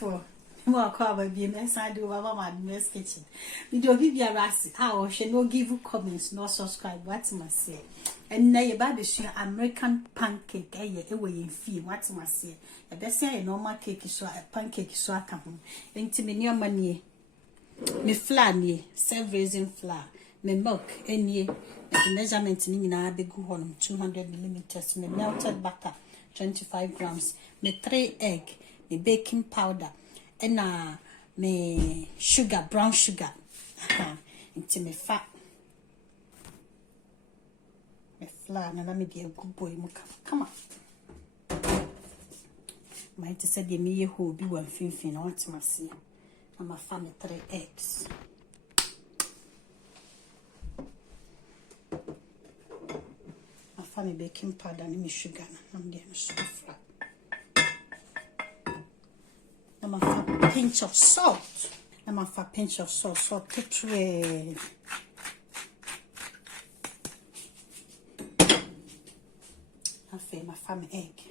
for more cover be inside the my mess kitchen. Video be a rassi, how she no give you comments, no subscribe, what must say. And now your baby share American pancake, away in fee, what must say. A best say a normal cake is so a pancake so I come home. Into me near money. Me flour ni, serve raisin flour, me milk, any the measurement in a big one 200 millimeters, me melted butter 25 grams, me 3 egg, me baking powder, and me sugar, brown sugar, into me fat, me flour, and let me be a good boy. Come on, might say the me who be one fin, I want to see. I'm a family 3 eggs. I family baking powder and me sugar. I'm there sugar fry. I'm a pinch of salt. I'm a pinch of salt. Salt tray. I feel my family egg.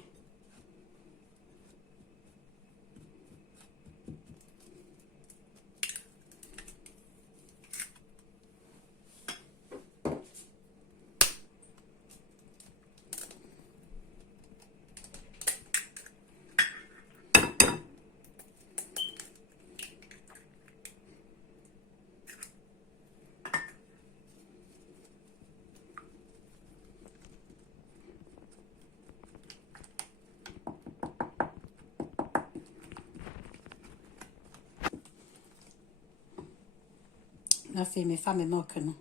I feel me family milk no.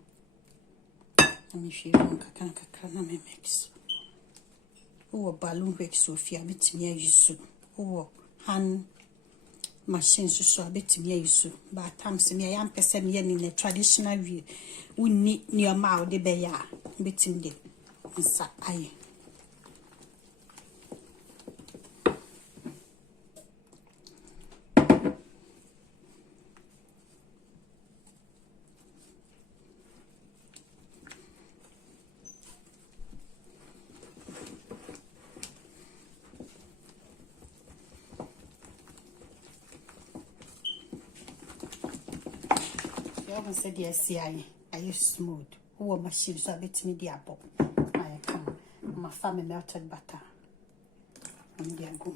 Let me show you kakana me mix. Oh balloon work Sophia bit me use. Oh hand machine so a bit me use. But times me I am person me in the traditional way. We need near mouth the bear bit him de. Nsa aye. I said yes, I use smooth. Who machine so a bit me the apple. I come. My family melted butter. And there go.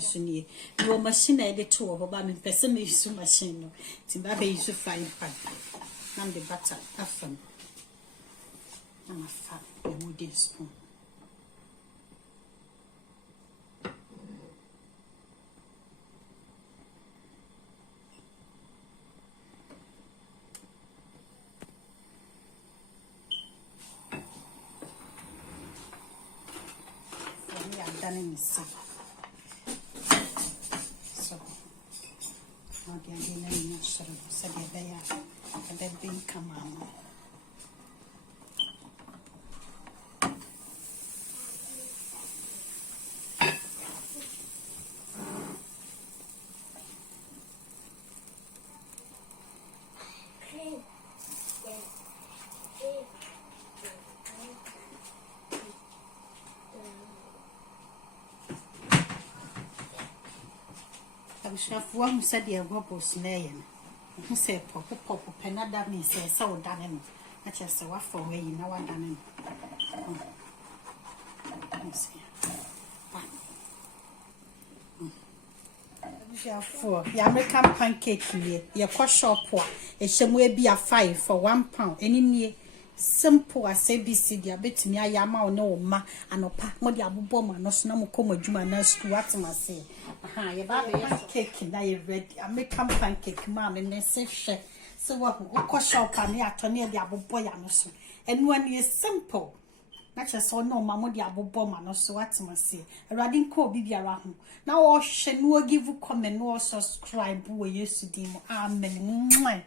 Sunny, your machine I did 2 of about person use machine. Timbabe use frying pan. And the butter, often. I'm a fat, a wooden spoon. For me, I've done it myself. Again, sort of said they are a big come on. One said the robbers laying. Who said, Pop, another me says, so done him. I just a waffle way, you know, I done him. Let me see. For the American pancake here, your cost shop, it shall be a 5 for £1. Any near simple as ABC, the bit me, I am no ma, and no pack more the abu bomber, no snow come with Juma nurse to what I say. Aha, your baby pancake, and I read American pancake, ma'am, and then say, so what cost shop and the attorney the abu boy, and when you simple. Not just so no mamma the abu bomber, no so what I say. A radin co be around. Now, all she no give you comment, no subscribe, boy, used to dim. Amen.